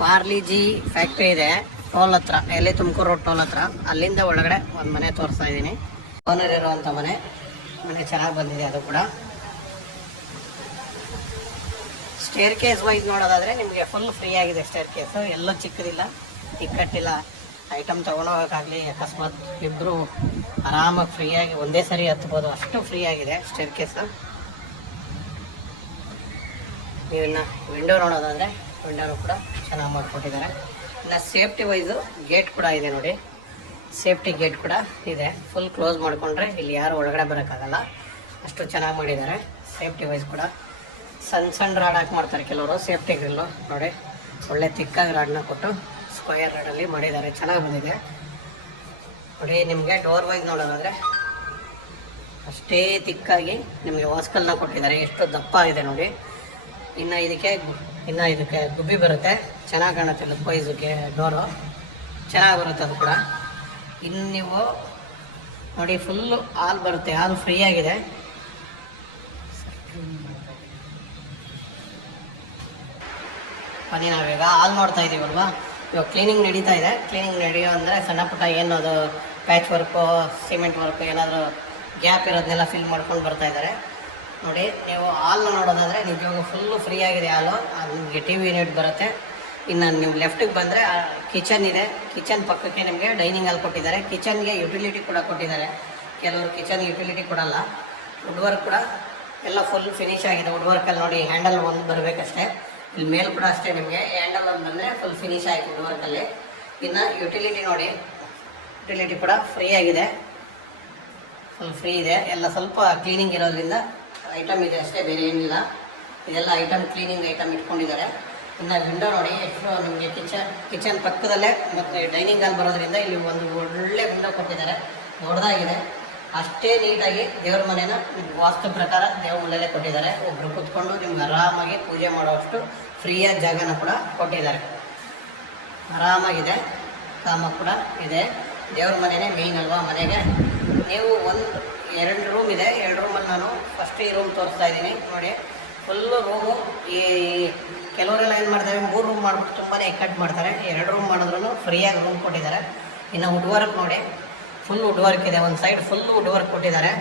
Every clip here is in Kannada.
ಪಾರ್ಲಿಜಿ ಫ್ಯಾಕ್ಟ್ರಿ ಇದೆ ಟೋಲ್ ಹತ್ರ, ಎಲ್ಲಿ ತುಮಕೂರು ರೋಡ್ ಟೋಲ್ ಹತ್ರ. ಅಲ್ಲಿಂದ ಒಳಗಡೆ ಒಂದು ಮನೆ ತೋರಿಸ್ತಾ ಇದ್ದೀನಿ. ಓನರ್ ಇರುವಂಥ ಮನೆ ಚೆನ್ನಾಗಿ ಬಂದಿದೆ. ಅದು ಕೂಡ ಸ್ಟೇರ್ ಕೇಸ್ ವೈಸ್ ನೋಡೋದಾದರೆ ನಿಮಗೆ ಫುಲ್ ಫ್ರೀ ಆಗಿದೆ. ಸ್ಟೇರ್ ಕೇಸು ಎಲ್ಲೂ ಚಿಕ್ಕದಿಲ್ಲ, ಟಿಕ್ಕಟ್ಟಿಲ್ಲ. ಐಟಮ್ ತೊಗೊಂಡೋಗೋಕ್ಕಾಗಲಿ ಅಕಸ್ಮಾತ್ ಇಬ್ಬರು ಆರಾಮಾಗಿ ಫ್ರೀಯಾಗಿ ಒಂದೇ ಸರಿ ಹತ್ಬೋದು, ಅಷ್ಟು ಫ್ರೀ ಆಗಿದೆ ಸ್ಟೇರ್ ಕೇಸು. ನೀವಿನ್ನು ವಿಂಡೋ ನೋಡೋದಾದರೆ ವಿಂಡೋನು ಕೂಡ ಚೆನ್ನಾಗಿ ಮಾಡಿಕೊಟ್ಟಿದ್ದಾರೆ. ಇನ್ನು ಸೇಫ್ಟಿ ವೈಸು ಗೇಟ್ ಕೂಡ ಇದೆ ನೋಡಿ, ಸೇಫ್ಟಿ ಗೇಟ್ ಕೂಡ ಇದೆ. ಫುಲ್ ಕ್ಲೋಸ್ ಮಾಡಿಕೊಂಡ್ರೆ ಇಲ್ಲಿ ಯಾರು ಒಳಗಡೆ ಬರೋಕ್ಕಾಗಲ್ಲ, ಅಷ್ಟು ಚೆನ್ನಾಗಿ ಮಾಡಿದ್ದಾರೆ. ಸೇಫ್ಟಿ ವೈಸ್ ಕೂಡ ಸಣ್ಣ ರಾಡ್ ಹಾಕಿ ಮಾಡ್ತಾರೆ ಕೆಲವರು ಸೇಫ್ಟಿ ಗ್ರಿಲ್ಲು ನೋಡಿ. ಒಳ್ಳೆ ತಿಕ್ಕಾಗಿ ರಾಡನ್ನ ಕೊಟ್ಟು ಸ್ಕ್ವಯರ್ ರಾಡಲ್ಲಿ ಮಾಡಿದ್ದಾರೆ, ಚೆನ್ನಾಗಿ ಬಂದಿದೆ ನೋಡಿ. ನಿಮಗೆ ಡೋರ್ ವೈಸ್ ನೋಡೋದಾದರೆ ಅಷ್ಟೇ ತಿಕ್ಕಾಗಿ ನಿಮಗೆ ವಾಸ್ಕಲ್ನ ಕೊಟ್ಟಿದ್ದಾರೆ, ಎಷ್ಟು ದಪ್ಪ ಇದೆ ನೋಡಿ. ಇನ್ನು ಇದಕ್ಕೆ ಗುಬ್ಬಿ ಬರುತ್ತೆ, ಚೆನ್ನಾಗಿ ಕಾಣುತ್ತೆ. ಲುಕ್ ವೈಸ್ಗೆ ಡೋರು ಚೆನ್ನಾಗಿ ಬರುತ್ತೆ ಅದು ಕೂಡ. ಇನ್ನು ನೀವು ನೋಡಿ ಫುಲ್ಲು ಹಾಲ್ ಬರುತ್ತೆ, ಹಾಲು ಫ್ರೀ ಆಗಿದೆ. ಬನ್ನಿ ನಾವೀಗ ಹಾಲ್ ನೋಡ್ತಾ ಇದ್ದೀವಲ್ವಾ, ಇವಾಗ ಕ್ಲೀನಿಂಗ್ ನಡೀತಾ ಇದೆ. ಕ್ಲೀನಿಂಗ್ ನಡೆಯೋ ಅಂದರೆ ಸಣ್ಣ ಪುಟ್ಟ ಏನದು ಪ್ಯಾಚ್ ವರ್ಕು, ಸಿಮೆಂಟ್ ವರ್ಕು, ಏನಾದರೂ ಗ್ಯಾಪ್ ಇರೋದನ್ನೆಲ್ಲ ಫಿಲ್ ಮಾಡ್ಕೊಂಡು ಬರ್ತಾ ಇದ್ದಾರೆ ನೋಡಿ. ನೀವು ಹಾಲ್ನ ನೋಡೋದಾದರೆ ನಿಜವಾಗೂ ಫುಲ್ಲು ಫ್ರೀ ಆಗಿದೆ ಹಾಲು. ನಿಮಗೆ ಟಿ ವಿ ಯೂನಿಟ್ ಬರುತ್ತೆ. ಇನ್ನು ನೀವು ಲೆಫ್ಟಿಗೆ ಬಂದರೆ ಕಿಚನ್ ಇದೆ. ಕಿಚನ್ ಪಕ್ಕಕ್ಕೆ ನಿಮಗೆ ಡೈನಿಂಗ್ ಹಾಲ್ ಕೊಟ್ಟಿದ್ದಾರೆ. ಕಿಚನ್ಗೆ ಯುಟಿಲಿಟಿ ಕೂಡ ಕೊಟ್ಟಿದ್ದಾರೆ. ಕೆಲವರು ಕಿಚನ್ ಯುಟಿಲಿಟಿ ಕೊಡಲ್ಲ. ವುಡ್ ವರ್ಕ್ ಕೂಡ ಎಲ್ಲ ಫುಲ್ ಫಿನಿಶ್ ಆಗಿದೆ. ವುಡ್ ವರ್ಕಲ್ಲಿ ನೋಡಿ ಹ್ಯಾಂಡಲ್ ಒಂದು ಬರಬೇಕಷ್ಟೇ. ಇಲ್ಲಿ ಮೇಲೆ ಕೂಡ ಅಷ್ಟೇ, ನಿಮಗೆ ಹ್ಯಾಂಡಲ್ ಒಂದು ಬಂದರೆ ಫುಲ್ ಫಿನಿಶ್ ಆಯಿತು ವುಡ್ ವರ್ಕಲ್ಲಿ. ಇನ್ನು ಯುಟಿಲಿಟಿ ನೋಡಿ, ಯುಟಿಲಿಟಿ ಕೂಡ ಫ್ರೀ ಆಗಿದೆ, ಫುಲ್ ಫ್ರೀ ಇದೆ. ಎಲ್ಲ ಸ್ವಲ್ಪ ಕ್ಲೀನಿಂಗ್ ಇರೋದ್ರಿಂದ ಐಟಮ್ ಇದೆ ಅಷ್ಟೇ, ಬೇರೆ ಏನಿಲ್ಲ. ಇದೆಲ್ಲ ಕ್ಲೀನಿಂಗ್ ಐಟಮ್ ಇಟ್ಕೊಂಡಿದ್ದಾರೆ. ಇನ್ನು ವಿಂಡೋ ನೋಡಿ ಎಷ್ಟು ನಿಮಗೆ ಕಿಚನ್ ಪಕ್ಕದಲ್ಲೇ ಮತ್ತು ಡೈನಿಂಗ್ ಹಾಲ್ ಬರೋದ್ರಿಂದ ಇಲ್ಲಿ ಒಂದು ಒಳ್ಳೆ ವಿಂಡೋ ಕೊಟ್ಟಿದ್ದಾರೆ, ದೊಡ್ಡದಾಗಿದೆ. ಅಷ್ಟೇ ನೀಟಾಗಿ ದೇವ್ರ ಮನೇನ ವಾಸ್ತು ಪ್ರಕಾರ ದೇವ್ರ ಮನೆಯಲ್ಲೇ ಕೊಟ್ಟಿದ್ದಾರೆ. ಒಬ್ಬರು ಕೂತ್ಕೊಂಡು ನಿಮ್ಗೆ ಆರಾಮಾಗಿ ಪೂಜೆ ಮಾಡುವಷ್ಟು ಫ್ರೀಯಾದ ಜಾಗನ ಕೂಡ ಕೊಟ್ಟಿದ್ದಾರೆ. ಆರಾಮಾಗಿದೆ, ಕಾಮ ಕೂಡ ಇದೆ. ದೇವ್ರ ಮನೆಯೇ ಮೇಯ್ನ್ ಅಲ್ವಾ ಮನೆಗೆ. ನೀವು ಎರಡು ರೂಮ್ ಇದೆ. 2 ರೂಮಲ್ಲಿ ನಾನು ಫಸ್ಟ್ ಈ ರೂಮ್ ತೋರಿಸ್ತಾ ಇದ್ದೀನಿ ನೋಡಿ. ಫುಲ್ಲು ರೂಮು ಈ ಕೆಲವರೆಲ್ಲ ಏನು ಮಾಡ್ತಾರೆ 3 ರೂಮ್ ಮಾಡಿಬಿಟ್ಟು ತುಂಬಾ ಕಟ್ ಮಾಡ್ತಾರೆ. 2 ರೂಮ್ ಮಾಡಿದ್ರೂ ಫ್ರೀಯಾಗಿ ರೂಮ್ ಕೊಟ್ಟಿದ್ದಾರೆ. ಇನ್ನು ವುಡ್ ವರ್ಕ್ ನೋಡಿ, ಫುಲ್ ವುಡ್ ವರ್ಕ್ ಇದೆ. ಒಂದು ಸೈಡ್ ಫುಲ್ಲು ವುಡ್ ವರ್ಕ್ ಕೊಟ್ಟಿದ್ದಾರೆ.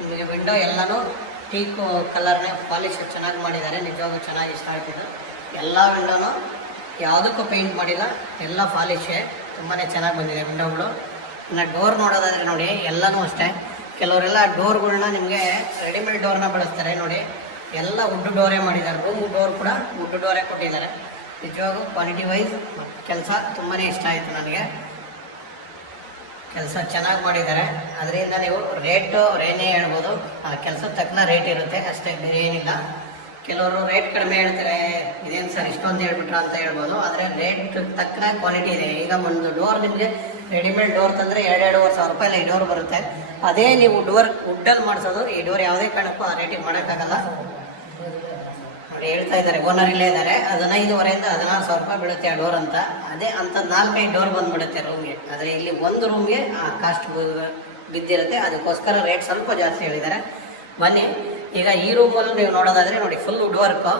ನಿಮಗೆ ವಿಂಡೋ ಎಲ್ಲನೂ ಟೀಕು ಕಲರ್ನೇ ಪಾಲಿಶ್ ಚೆನ್ನಾಗಿ ಮಾಡಿದ್ದಾರೆ. ನಿಜವಾಗೂ ಚೆನ್ನಾಗಿ ಇಷ್ಟ ಆಗ್ತಿದೆ. ಎಲ್ಲ ವಿಂಡೋನು ಯಾವುದಕ್ಕೂ ಪೇಂಟ್ ಮಾಡಿಲ್ಲ, ಎಲ್ಲ ಪಾಲಿಶೇ. ತುಂಬಾ ಚೆನ್ನಾಗಿ ಬಂದಿದೆ ವಿಂಡೋಗಳು. ಇನ್ನು ಡೋರ್ ನೋಡೋದಾದರೆ ನೋಡಿ ಎಲ್ಲನೂ ಅಷ್ಟೇ. ಕೆಲವರೆಲ್ಲ ಡೋರ್ಗಳನ್ನ ನಿಮಗೆ ರೆಡಿಮೇಡ್ ಡೋರ್ನ ಬಳಸ್ತಾರೆ ನೋಡಿ, ಎಲ್ಲ ವುಡ್ ಡೋರೇ ಮಾಡಿದ್ದಾರೆ. ರೂಮ್ ಡೋರ್ ಕೂಡ ವುಡ್ ಡೋರೇ ಕೊಟ್ಟಿದ್ದಾರೆ. ನಿಜವಾಗೂ ಕ್ವಾಲಿಟಿ ವೈಸ್ ಕೆಲಸ ತುಂಬಾ ಇಷ್ಟ ಆಯಿತು ನನಗೆ. ಕೆಲಸ ಚೆನ್ನಾಗಿ ಮಾಡಿದ್ದಾರೆ. ಅದರಿಂದ ನೀವು ರೇಟು ಏನೇ ಹೇಳ್ಬೋದು, ಆ ಕೆಲಸದ ತಕ್ಕನ ರೇಟ್ ಇರುತ್ತೆ ಅಷ್ಟೇ, ಬೇರೆ ಏನಿಲ್ಲ. ಕೆಲವರು ರೇಟ್ ಕಡಿಮೆ ಹೇಳ್ತಾರೆ, ಇದೇನು ಸರ್ ಇಷ್ಟೊಂದು ಹೇಳ್ಬಿಟ್ರ ಅಂತ ಹೇಳ್ಬೋದು. ಆದರೆ ರೇಟ್ ತಕ್ಕನ ಕ್ವಾಲಿಟಿ ಇದೆ. ಈಗ ಒಂದು ಡೋರ್ ನಿಮಗೆ ರೆಡಿಮೇಡ್ ಡೋರ್ ತಂದರೆ 2,500 ರೂಪಾಯಿ ಈ ಡೋರ್ ಬರುತ್ತೆ. ಅದೇ ನೀವು ವುಡ್ಡಲ್ಲಿ ಮಾಡಿಸೋದು, ಈ ಡೋರ್ ಯಾವುದೇ ಕಾರಣಕ್ಕೂ ಆ ರೇಟಿಗೆ ಮಾಡೋಕ್ಕಾಗಲ್ಲ ನೋಡಿ. ಹೇಳ್ತಾ ಇದ್ದಾರೆ, ಓನರ್ ಇಲ್ಲೇ ಇದ್ದಾರೆ. 15,500 16,000 ರೂಪಾಯಿ ಬೀಳುತ್ತೆ ಆ ಡೋರ್ ಅಂತ. ಅದೇ ಅಂತ 4-5 ಡೋರ್ ಬಂದುಬಿಡುತ್ತೆ ರೂಮ್ಗೆ. ಆದರೆ ಇಲ್ಲಿ ಒಂದು ರೂಮ್ಗೆ ಆ ಕಾಸ್ಟ್ ಬಿದ್ದಿರುತ್ತೆ. ಅದಕ್ಕೋಸ್ಕರ ರೇಟ್ ಸ್ವಲ್ಪ ಜಾಸ್ತಿ ಹೇಳಿದ್ದಾರೆ. ಬನ್ನಿ ಈಗ ಈ ರೂಮಲ್ಲೂ ನೀವು ನೋಡೋದಾದರೆ ನೋಡಿ, ಫುಲ್ ವುಡ್ ವರ್ಕು.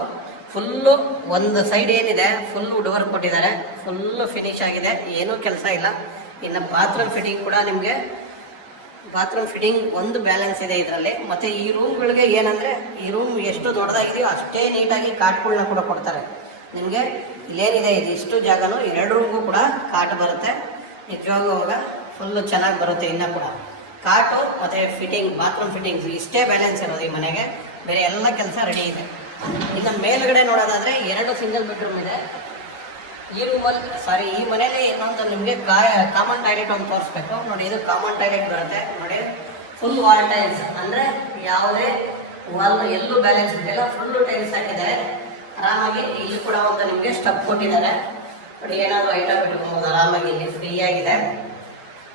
ಫುಲ್ಲು ಒಂದು ಸೈಡ್ ಏನಿದೆ ಫುಲ್ ವುಡ್ ವರ್ಕ್ ಕೊಟ್ಟಿದ್ದಾರೆ. ಫುಲ್ಲು ಫಿನಿಶ್ ಆಗಿದೆ, ಏನೂ ಕೆಲಸ ಇಲ್ಲ. ಇನ್ನು ಬಾತ್ರೂಮ್ ಫಿಟ್ಟಿಂಗ್ ಕೂಡ ನಿಮಗೆ ಬಾತ್ರೂಮ್ ಫಿಟ್ಟಿಂಗ್ ಒಂದು ಬ್ಯಾಲೆನ್ಸ್ ಇದೆ ಇದರಲ್ಲಿ. ಮತ್ತು ಈ ರೂಮ್ಗಳಿಗೆ ಏನಂದರೆ, ಈ ರೂಮ್ ಎಷ್ಟು ದೊಡ್ಡದಾಗಿದೆಯೋ ಅಷ್ಟೇ ನೀಟಾಗಿ ಕಾಟ್ಗಳನ್ನ ಕೂಡ ಕೊಡ್ತಾರೆ ನಿಮಗೆ. ಇಲ್ಲೇನಿದೆ ಇದು ಇಷ್ಟು ಜಾಗನೂ 2 ರೂಮ್ಗೂ ಕೂಡ ಕಾಟ್ ಬರುತ್ತೆ. ನಿಜವಾಗೂ ಅವಾಗ ಫುಲ್ಲು ಚೆನ್ನಾಗಿ ಬರುತ್ತೆ. ಇನ್ನೂ ಕೂಡ ಕಾಟು ಮತ್ತು ಫಿಟ್ಟಿಂಗ್, ಬಾತ್ರೂಮ್ ಫಿಟ್ಟಿಂಗ್ಸ್ ಇಷ್ಟೇ ಬ್ಯಾಲೆನ್ಸ್ ಇರೋದು ಈ ಮನೆಗೆ. ಬೇರೆ ಎಲ್ಲ ಕೆಲಸ ರೆಡಿ ಇದೆ. ಇನ್ನು ಮೇಲ್ಗಡೆ ನೋಡೋದಾದರೆ 2 ಸಿಂಗಲ್ ಬೆಡ್ರೂಮ್ ಇದೆ ಈ ರೂಮಲ್ಲಿ. ಈ ಮನೇಲಿ ಇನ್ನೊಂದು ನಿಮಗೆ ಕಾಮನ್ ಟಾಯ್ಲೆಟ್ ಒಂದು ತೋರಿಸ್ಬೇಕು ನೋಡಿ. ಇದು ಕಾಮನ್ ಟಾಯ್ಲೆಟ್ ಬರುತ್ತೆ ನೋಡಿ. ಫುಲ್ ವಾಲ್ ಟೈಲ್ಸ್, ಅಂದರೆ ಯಾವುದೇ ವಾಲ್ ಎಲ್ಲೂ ಬ್ಯಾಲೆನ್ಸ್ ಇದೆಯಲ್ಲ, ಫುಲ್ಲು ಟೈಲ್ಸ್ ಹಾಕಿದ್ದಾರೆ. ಆರಾಮಾಗಿ ಇಲ್ಲಿ ಕೂಡ ಒಂದು ನಿಮಗೆ ಸ್ಟಪ್ ಕೊಟ್ಟಿದ್ದಾರೆ ನೋಡಿ. ಏನಾದರೂ ಐಟಮ್ ಇಟ್ಕೊಬೋದು ಆರಾಮಾಗಿ. ಇಲ್ಲಿ ಫ್ರೀ ಆಗಿದೆ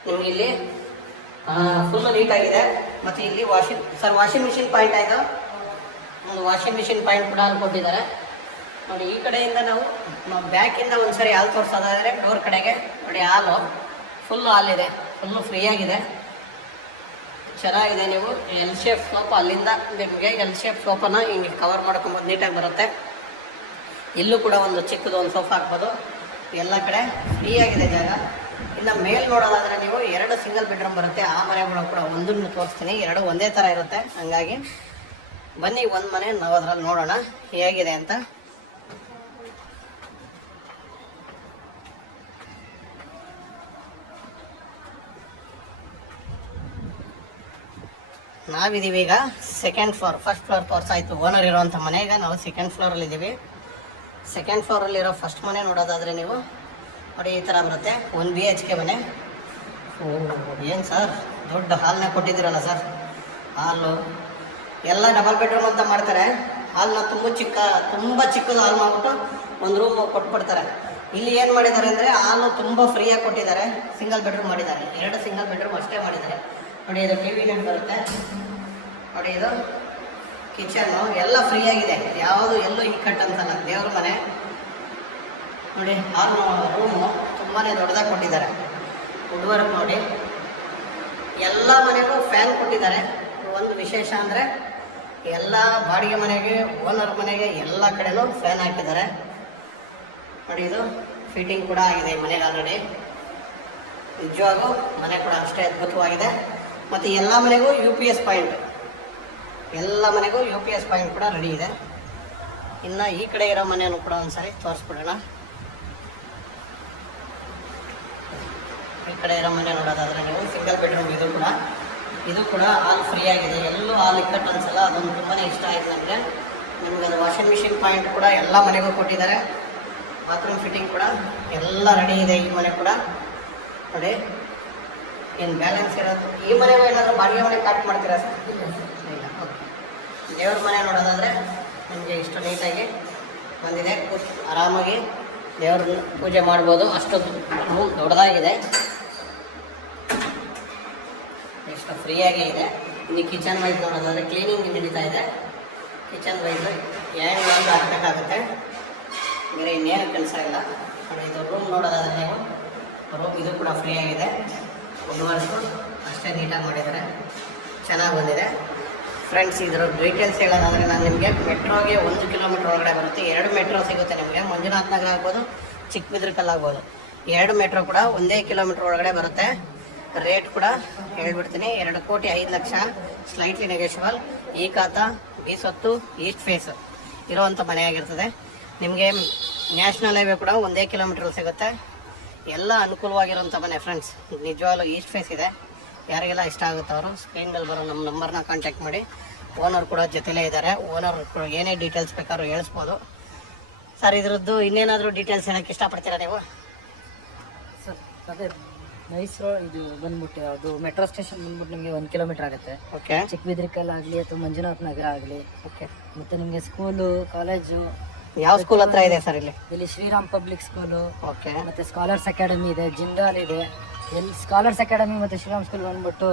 ನಿಮ್ಗೆ. ಇಲ್ಲಿ ಫುಲ್ಲು ನೀಟಾಗಿದೆ. ಮತ್ತು ಇಲ್ಲಿ ವಾಷಿಂಗ್ ಮಿಷಿನ್ ಪಾಯಿಂಟ್ ಆಯಿತು. ಒಂದು ವಾಷಿಂಗ್ ಮಿಷಿನ್ ಪಾಯಿಂಟ್ ಕೂಡ ಅಲ್ಲಿ ಕೊಟ್ಟಿದ್ದಾರೆ ನೋಡಿ. ಈ ಕಡೆಯಿಂದ ನಾವು ಬ್ಯಾಕಿಂದ ಒಂದ್ಸರಿ ಹಾಲು ತೋರಿಸೋದಾದರೆ ಡೋರ್ ಕಡೆಗೆ ನೋಡಿ, ಹಾಲು ಫುಲ್ಲು ಹಾಲಿದೆ, ಫುಲ್ಲು ಫ್ರೀ ಆಗಿದೆ, ಚೆನ್ನಾಗಿದೆ. ನೀವು ಎಲ್ ಶೇಪ್ ಸೋಫಾ ಅಲ್ಲಿಂದ ನಿಮಗೆ ಎಲ್ ಶೇಪ್ ಸೋಫಾನ ಹಿಂಗೆ ಕವರ್ ಮಾಡ್ಕೊಬೋದು, ನೀಟಾಗಿ ಬರುತ್ತೆ. ಇಲ್ಲೂ ಕೂಡ ಒಂದು ಚಿಕ್ಕದು ಒಂದು ಸೋಫಾ ಹಾಕ್ಬೋದು. ಎಲ್ಲ ಕಡೆ ಫ್ರೀ ಆಗಿದೆ ಜಾಗ. ಇನ್ನು ಮೇಲ್ ನೋಡೋದಾದರೆ ನೀವು 2 ಸಿಂಗಲ್ ಬೆಡ್ರೂಮ್ ಬರುತ್ತೆ. ಆ ಮನೆಗಳು ಕೂಡ ಒಂದನ್ನು ತೋರಿಸ್ತೀನಿ, 2 ಒಂದೇ ಥರ ಇರುತ್ತೆ. ಹಂಗಾಗಿ ಬನ್ನಿ ಒಂದು ಮನೆ ನಾವು ಅದರಲ್ಲಿ ನೋಡೋಣ ಹೇಗಿದೆ ಅಂತ. ನಾವಿದ್ದೀವಿ ಈಗ ಸೆಕೆಂಡ್ ಫ್ಲೋರ್. ಫಸ್ಟ್ ಫ್ಲೋರ್ ತೋರಿಸಾಯ್ತು ಓನರ್ ಇರೋವಂಥ ಮನೆ. ಈಗ ನಾವು ಸೆಕೆಂಡ್ ಫ್ಲೋರಲ್ಲಿ ಇದ್ದೀವಿ. ಸೆಕೆಂಡ್ ಫ್ಲೋರಲ್ಲಿರೋ ಫಸ್ಟ್ ಮನೆ ನೋಡೋದಾದರೆ ನೀವು ನೋಡಿ ಈ ಥರ ಬರುತ್ತೆ. 1 BHK ಮನೆ. ಏನು ಸರ್ ದೊಡ್ಡ ಹಾಲ್ನ ಕೊಟ್ಟಿದ್ದೀರಲ್ಲ ಸರ್. ಹಾಲು ಎಲ್ಲ ಡಬಲ್ ಬೆಡ್ರೂಮ್ ಅಂತ ಮಾಡ್ತಾರೆ. ಹಾಲ್ನ ತುಂಬ ಚಿಕ್ಕದು ಹಾಲು ಮಾಡಿಬಿಟ್ಟು ಒಂದು ರೂಮ್ ಕೊಟ್ಬಿಡ್ತಾರೆ. ಇಲ್ಲಿ ಏನು ಮಾಡಿದ್ದಾರೆ ಅಂದರೆ ಹಾಲು ತುಂಬ ಫ್ರೀಯಾಗಿ ಕೊಟ್ಟಿದ್ದಾರೆ. ಸಿಂಗಲ್ ಬೆಡ್ರೂಮ್ ಮಾಡಿದ್ದಾರೆ. 2 ಸಿಂಗಲ್ ಬೆಡ್ರೂಮ್ ಅಷ್ಟೇ ಮಾಡಿದ್ದಾರೆ. ನೋಡಿ ಇದು TV ಯೂನಿಟ್ ಬರುತ್ತೆ. ನೋಡಿ ಇದು ಕಿಚನ್ನು ಎಲ್ಲ ಫ್ರೀಯಾಗಿದೆ. ಯಾವುದು ಎಲ್ಲೂ ಇಕ್ಕಟ್ಟು ಅಂತಲ್ಲ. ದೇವ್ರ ಮನೆ ನೋಡಿ. ಹಾಲು ರೂಮು ತುಂಬಾ ದೊಡ್ಡದಾಗಿ ಕೊಟ್ಟಿದ್ದಾರೆ. ವುಡ್ ವರ್ಕ್ ನೋಡಿ. ಎಲ್ಲ ಮನೆಗೂ ಫ್ಯಾನ್ ಕೊಟ್ಟಿದ್ದಾರೆ. ಒಂದು ವಿಶೇಷ ಅಂದರೆ ಎಲ್ಲ ಬಾಡಿಗೆ ಮನೆಗೆ ಓನರ್ ಮನೆಗೆ ಎಲ್ಲ ಕಡೆನೂ ಫ್ಯಾನ್ ಹಾಕಿದ್ದಾರೆ. ನೋಡಿ ಇದು ಫಿಟ್ಟಿಂಗ್ ಕೂಡ ಆಗಿದೆ ಈ ಮನೆಗೆ ಆಲ್ರೆಡಿ. ನಿಜವಾಗೂ ಮನೆ ಕೂಡ ಅಷ್ಟೇ ಅದ್ಭುತವಾಗಿದೆ. ಮತ್ತು ಎಲ್ಲ ಮನೆಗೂ UPS ಪಾಯಿಂಟ್, ಎಲ್ಲ ಮನೆಗೂ UPS ಪಾಯಿಂಟ್ ಕೂಡ ರೆಡಿ ಇದೆ. ಇನ್ನು ಈ ಕಡೆ ಇರೋ ಮನೆಯನ್ನು ಕೂಡ ಒಂದ್ಸರಿ ತೋರಿಸ್ಬಿಡೋಣ. ಈ ಕಡೆ ಇರೋ ಮನೆ ನೋಡೋದಾದರೆ ನೀವು ಸಿಂಗಲ್ ಬೆಡ್ರೂಮ್. ಇದು ಕೂಡ ಹಾಲ್ ಫ್ರೀ ಆಗಿದೆ. ಎಲ್ಲೂ ಹಾಲ್ ಇಕ್ಕಟ್ಟು ಅನ್ಸಲ್ಲ. ಅದೊಂದು ತುಂಬಾ ಇಷ್ಟ ಆಯಿತು ನನಗೆ. ನಿಮಗೆ ಅದು ವಾಷಿಂಗ್ ಮಿಷಿನ್ ಪಾಯಿಂಟ್ ಕೂಡ ಎಲ್ಲ ಮನೆಗೂ ಕೊಟ್ಟಿದ್ದಾರೆ. ಬಾತ್ರೂಮ್ ಫಿಟ್ಟಿಂಗ್ ಕೂಡ ಎಲ್ಲ ರೆಡಿ ಇದೆ. ಈ ಮನೆ ಕೂಡ ನೋಡಿ ಏನು ಬ್ಯಾಲೆನ್ಸ್ ಇರೋದು. ಈ ಮನೆಗೂ ಏನಾದರೂ ಬಾಡಿಗೆ ಮನೆ ಕಾಟ್ ಮಾಡ್ತೀರಾ ಸರ್? ಇಲ್ಲ. ಓಕೆ. ದೇವ್ರ ಮನೆ ನೋಡೋದಾದರೆ ನಿಮಗೆ ಇಷ್ಟು ನೀಟಾಗಿ ಬಂದಿದೆ. ಆರಾಮಾಗಿ ದೇವ್ರ ಪೂಜೆ ಮಾಡ್ಬೋದು. ಅಷ್ಟು ದೊಡ್ಡದಾಗಿದೆ. ಎಷ್ಟು ಫ್ರೀಯಾಗಿ ಇದೆ. ಇನ್ನು ಕಿಚನ್ ವೈಸ್ ನೋಡೋದಾದರೆ ಕ್ಲೀನಿಂಗ್ ನಡೀತಾ ಇದೆ. ಕಿಚನ್ ವೈಸ್ ಏನು ಒಂದು ಹಾಕಬೇಕಾಗುತ್ತೆ, ಬೇರೆ ಇನ್ನೇನು ಕೆಲಸ ಇಲ್ಲ. ನೋಡಿ ಇದು ರೂಮ್ ನೋಡೋದಾದರೆ ನೀವು ರೂಮ್ ಇದು ಕೂಡ ಫ್ರೀಯಾಗಿದೆ. ವುಡ್ ವರ್ಕು ಅಷ್ಟೇ ನೀಟಾಗಿ ಮಾಡಿದ್ದಾರೆ. ಚೆನ್ನಾಗಿ ಬಂದಿದೆ. ಫ್ರೆಂಡ್ಸ್ ಇದರ ಡೀಟೇಲ್ಸ್ ಹೇಳೋದಾದರೆ ನಾನು ನಿಮಗೆ ಮೆಟ್ರೋಗೆ 1 ಕಿಲೋಮೀಟ್ರ್ ಒಳಗಡೆ ಬರುತ್ತೆ. 2 ಮೆಟ್ರೋ ಸಿಗುತ್ತೆ ನಿಮಗೆ. ಮಂಜುನಾಥ್ ನಗರ ಆಗ್ಬೋದು, ಚಿಕ್ಕಬಿದ್ರಕಲ್ ಆಗ್ಬೋದು. 2 ಮೆಟ್ರೋ ಕೂಡ 1 ಕಿಲೋಮೀಟ್ರ್ ಒಳಗಡೆ ಬರುತ್ತೆ. ರೇಟ್ ಕೂಡ ಹೇಳ್ಬಿಡ್ತೀನಿ. 2,05,00,000 ಸ್ಲೈಟ್ಲಿ ನೆಗೋಷಿಯಬಲ್. ಈ ಖಾತ B10 ಈಸ್ಟ್ ಫೇಸ್ ಇರೋವಂಥ ಮನೆಯಾಗಿರ್ತದೆ. ನಿಮಗೆ ನ್ಯಾಷನಲ್ ಹೈವೇ ಕೂಡ 1 ಕಿಲೋಮೀಟ್ರ್ ಸಿಗುತ್ತೆ. ಎಲ್ಲ ಅನುಕೂಲವಾಗಿರೋಂಥ ಮನೆ ಫ್ರೆಂಡ್ಸ್. ನಿಜವಾಗ್ಲೂ ಈಸ್ಟ್ ಫೇಸ್ ಇದೆ. ಯಾರಿಗೆಲ್ಲ ಇಷ್ಟ ಆಗುತ್ತೋ ಅವರು ಸ್ಕ್ರೀನ್ ಮೇಲೆ ಬರೋ ನಮ್ಮ ನಂಬರ್ನ ಕಾಂಟ್ಯಾಕ್ಟ್ ಮಾಡಿ. ಓನರ್ ಕೂಡ ಜೊತೆಲೇ ಇದ್ದಾರೆ. ಓನರ್ ಏನೇ ಡೀಟೇಲ್ಸ್ ಬೇಕಾದ್ರೂ ಹೇಳಿಸ್ಬೋದು. ಸರ್ ಇದ್ರದ್ದು ಇನ್ನೇನಾದರೂ ಡೀಟೇಲ್ಸ್ ಹೇಳೋಕ್ಕೆ ಇಷ್ಟಪಡ್ತೀರಾ ನೀವು? ಸರ್ ಅದೇ ನೈಸ್ ರೋಡ್ ಇದು ಬಂದ್ಬಿಟ್ಟು ಅದು ಮೆಟ್ರೋ ಸ್ಟೇಷನ್ ಬಂದ್ಬಿಟ್ಟು ನಿಮಗೆ 1 ಕಿಲೋಮೀಟರ್ ಆಗುತ್ತೆ. ಓಕೆ. ಚಿಕ್ಕಬಿದ್ರಿಕಲ್ ಆಗಲಿ ಅಥವಾ ಮಂಜುನಾಥ್ ನಗರ ಆಗಲಿ. ಓಕೆ. ಮತ್ತು ನಿಮಗೆ ಸ್ಕೂಲು ಕಾಲೇಜು ಯಾವ ಸ್ಕೂಲ್ ಹತ್ರ ಇದೆ ಸರ್ ಇಲ್ಲಿ? ಇಲ್ಲಿ ಶ್ರೀರಾಮ್ ಪಬ್ಲಿಕ್ ಸ್ಕೂಲು. ಓಕೆ. ಮತ್ತು ಸ್ಕಾಲರ್ಸ್ ಅಕಾಡೆಮಿ ಇದೆ, ಜಿಂದಾಲ್ ಇದೆ. ಎಲ್ಲಿ ಸ್ಕಾಲರ್ಸ್ ಅಕಾಡೆಮಿ ಮತ್ತು ಶ್ರೀರಾಮ್ ಸ್ಕೂಲ್ ಬಂದ್ಬಿಟ್ಟು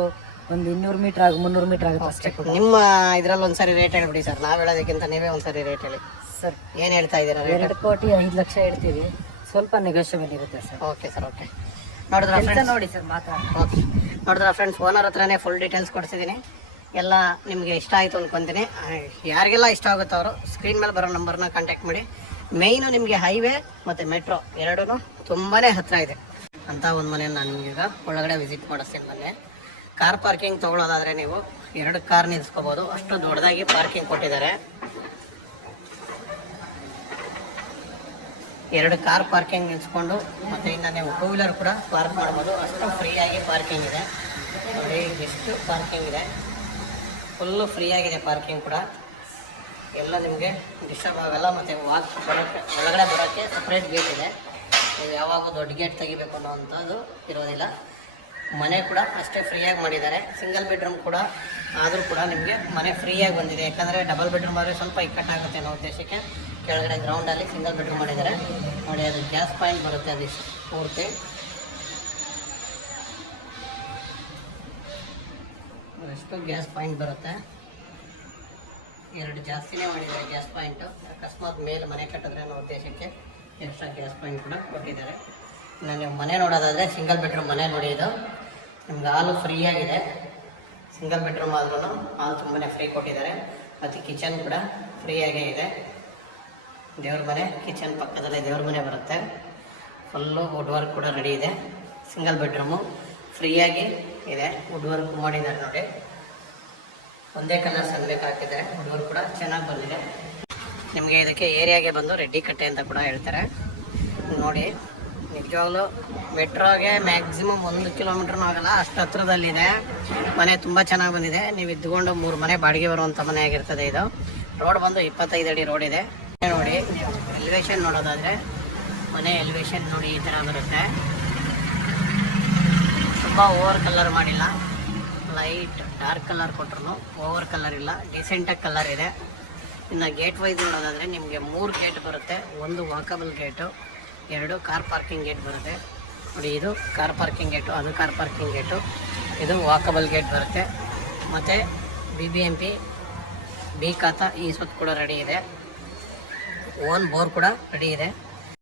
ಒಂದು 200 ಮೀಟರ್ 300 ಮೀಟರ್ ಆಗುತ್ತೆ ಅಷ್ಟೇ. ನಿಮ್ಮ ಇದರಲ್ಲಿ ಒಂದ್ಸರಿ ರೇಟ್ ಹೇಳ್ಬಿಡಿ ಸರ್. ನಾವು ಹೇಳೋದಕ್ಕಿಂತ ನೀವೇ ಒಂದ್ಸರಿ ರೇಟ್ ಹೇಳಿ ಸರ್. ಏನು ಹೇಳ್ತಾ ಇದ್ದೀರಾ? 2,05,00,000 ಹೇಳ್ತೀವಿ. ಸ್ವಲ್ಪ ನೆಗೋಷಿಯಬಲ್ ಇರುತ್ತೆ ಸರ್. Okay sir. ಓಕೆ. ನೋಡಿದ್ರೆ ನೋಡಿ ಸರ್ ಮಾತಾಡಿ. ಓಕೆ. ನೋಡಿದ್ರೆ ಫ್ರೆಂಡ್ಸ್ ಓನರ್ ಹತ್ರನೇ ಫುಲ್ ಡೀಟೇಲ್ಸ್ ಕೊಡ್ತಿದ್ದೀನಿ. ಎಲ್ಲ ನಿಮಗೆ ಇಷ್ಟ ಆಯಿತು ಅಂದ್ಕೊತೀನಿ. ಯಾರಿಗೆಲ್ಲ ಇಷ್ಟ ಆಗುತ್ತೋ ಅವರು ಸ್ಕ್ರೀನ್ ಮೇಲೆ ಬರೋ ನಂಬರ್ನ ಕಾಂಟ್ಯಾಕ್ಟ್ ಮಾಡಿ. ಮೇಯ್ನು ನಿಮಗೆ ಹೈವೇ ಮತ್ತು ಮೆಟ್ರೋ ಎರಡೂ ತುಂಬಾ ಹತ್ತಿರ ಇದೆ ಅಂತ ಒಂದು ಮನೆ ನಾನು ನಿಮಗೀಗ ಒಳಗಡೆ ವಿಸಿಟ್ ಮಾಡಿಸ್ತೀನಿ. ಮೊನ್ನೆ ಕಾರ್ ಪಾರ್ಕಿಂಗ್ ತೊಗೊಳೋದಾದರೆ ನೀವು 2 ಕಾರ್ ನಿಲ್ಸ್ಕೋಬೋದು. ಅಷ್ಟು ದೊಡ್ಡದಾಗಿ ಪಾರ್ಕಿಂಗ್ ಕೊಟ್ಟಿದ್ದಾರೆ. 2 ಕಾರ್ ಪಾರ್ಕಿಂಗ್ ನಿಲ್ಸ್ಕೊಂಡು ಮತ್ತು ಇನ್ನು ನೀವು 2 ವೀಲರ್ ಕೂಡ ಪಾರ್ಕ್ ಮಾಡ್ಬೋದು. ಅಷ್ಟು ಫ್ರೀಯಾಗಿ ಪಾರ್ಕಿಂಗ್ ಇದೆ. ನೋಡಿ ಎಷ್ಟು ಪಾರ್ಕಿಂಗ್ ಇದೆ. ಫುಲ್ಲು ಫ್ರೀಯಾಗಿದೆ ಪಾರ್ಕಿಂಗ್ ಕೂಡ. ಎಲ್ಲ ನಿಮಗೆ ಡಿಸ್ಟರ್ಬ್ ಆಗಲ್ಲ. ಮತ್ತು ಒಳಗಡೆ ಬರೋಕ್ಕೆ ಸಪ್ರೇಟ್ ಗೇಟ್ ಇದೆ. ನೀವು ಯಾವಾಗ ದೊಡ್ಡ ಗೇಟ್ ತೆಗಿಬೇಕು ಅನ್ನೋವಂಥದ್ದು ಇರೋದಿಲ್ಲ. ಮನೆ ಕೂಡ ಅಷ್ಟೇ ಫ್ರೀಯಾಗಿ ಮಾಡಿದ್ದಾರೆ. ಸಿಂಗಲ್ ಬೆಡ್ರೂಮ್ ಕೂಡ ಆದರೂ ಕೂಡ ನಿಮಗೆ ಮನೆ ಫ್ರೀಯಾಗಿ ಬಂದಿದೆ. ಯಾಕಂದರೆ ಡಬಲ್ ಬೆಡ್ರೂಮ್ ಆದರೆ ಸ್ವಲ್ಪ ಇಕ್ಕಟ್ಟಾಗುತ್ತೆ ಅನ್ನೋ ಉದ್ದೇಶಕ್ಕೆ ಕೆಳಗಡೆ ಗ್ರೌಂಡಲ್ಲಿ ಸಿಂಗಲ್ ಬೆಡ್ರೂಮ್ ಮಾಡಿದ್ದಾರೆ. ನೋಡಿ ಅದು ಗ್ಯಾಸ್ ಪಾಯಿಂಟ್ ಬರುತ್ತೆ. ಅದಿಷ್ಟು ಪೂರ್ತಿ ಎಷ್ಟು ಗ್ಯಾಸ್ ಪಾಯಿಂಟ್ ಬರುತ್ತೆ. 2 ಜಾಸ್ತಿನೇ ಮಾಡಿದ್ದಾರೆ ಗ್ಯಾಸ್ ಪಾಯಿಂಟು. ಅಕಸ್ಮಾತ್ ಮೇಲೆ ಮನೆ ಕಟ್ಟಿದ್ರೆ ಅನ್ನೋ ಉದ್ದೇಶಕ್ಕೆ ಎಕ್ಸ್ಟ್ರಾ ಗ್ಯಾಸ್ ಪಾಯಿಂಟ್ ಕೂಡ ಕೊಟ್ಟಿದ್ದಾರೆ. ಇನ್ನು ನೀವು ಮನೆ ನೋಡೋದಾದರೆ ಸಿಂಗಲ್ ಬೆಡ್ರೂಮ್ ಮನೆ ನೋಡಿ. ಇದು ನಿಮ್ಗೆ ಹಾಲು ಫ್ರೀಯಾಗಿದೆ. ಸಿಂಗಲ್ ಬೆಡ್ರೂಮ್ ಆದ್ರೂ ಹಾಲು ತುಂಬಾ ಫ್ರೀ ಕೊಟ್ಟಿದ್ದಾರೆ. ಮತ್ತು ಕಿಚನ್ ಕೂಡ ಫ್ರೀಯಾಗೇ ಇದೆ. ದೇವ್ರ ಮನೆ, ಕಿಚನ್ ಪಕ್ಕದಲ್ಲೇ ದೇವ್ರ ಮನೆ ಬರುತ್ತೆ. ಫುಲ್ಲು ವುಡ್ ವರ್ಕ್ ಕೂಡ ರೆಡಿ ಇದೆ. ಸಿಂಗಲ್ ಬೆಡ್ರೂಮು ಫ್ರೀಯಾಗಿ ಇದೆ. ವುಡ್ ವರ್ಕ್ ಮಾಡಿದ್ದಾರೆ ನೋಡಿ. ಒಂದೇ ಕಲರ್ ಸನ್ಬೇಕು ಹಾಕಿದ್ದಾರೆ. ವುಡ್ ವರ್ಕ್ ಕೂಡ ಚೆನ್ನಾಗಿ ಬಂದಿದೆ. ನಿಮಗೆ ಇದಕ್ಕೆ ಏರಿಯಾಗೆ ಬಂದು ರೆಡ್ಡಿ ಕಟ್ಟೆ ಅಂತ ಕೂಡ ಹೇಳ್ತಾರೆ. ನೋಡಿ ನಿಜವಾಗ್ಲೂ ಮೆಟ್ರೋಗೆ ಮ್ಯಾಕ್ಸಿಮಮ್ 1 ಕಿಲೋಮೀಟ್ರ್ನೂ ಆಗಲ್ಲ, ಅಷ್ಟು ಹತ್ರದಲ್ಲಿದೆ. ಮನೆ ತುಂಬ ಚೆನ್ನಾಗಿ ಬಂದಿದೆ. ನೀವು ಇದ್ದುಕೊಂಡು 3 ಮನೆ ಬಾಡಿಗೆ ಬರುವಂಥ ಮನೆ ಆಗಿರ್ತದೆ. ಇದು ರೋಡ್ ಬಂದು 25 ಅಡಿ ರೋಡ್ ಇದೆ. ನೋಡಿ ಎಲಿವೇಶನ್ ನೋಡೋದಾದರೆ ಮನೆ ಎಲಿವೇಶನ್ ನೋಡಿ ಈ ಥರ ಬರುತ್ತೆ. ತುಂಬ ಓವರ್ ಕಲರ್ ಮಾಡಿಲ್ಲ, ಲೈಟ್ ಡಾರ್ಕ್ ಕಲರ್ ಕೊಟ್ಟರು ಓವರ್ ಕಲರ್ ಇಲ್ಲ, ಡಿಸೆಂಟಾಗಿ ಕಲರ್ ಇದೆ. ಇನ್ನು ಗೇಟ್ ವೈಸ್ ನೋಡೋದಾದರೆ ನಿಮಗೆ 3 ಗೇಟ್ ಬರುತ್ತೆ. ಒಂದು walkable gate, 2 car parking gate ಬರುತ್ತೆ. ನೋಡಿ ಇದು ಕಾರ್ ಪಾರ್ಕಿಂಗ್ ಗೇಟು, ಅದು ಕಾರ್ ಪಾರ್ಕಿಂಗ್ ಗೇಟು, ಇದು ವಾಕಬಲ್ ಗೇಟ್ ಬರುತ್ತೆ. ಮತ್ತು BBMP ಬಿ ಖಾತಾ ಈ ಸ್ವತ್ತು ಕೂಡ ರೆಡಿ ಇದೆ. ಓನ್ ಬೋರ್ ಕೂಡ ರೆಡಿ ಇದೆ.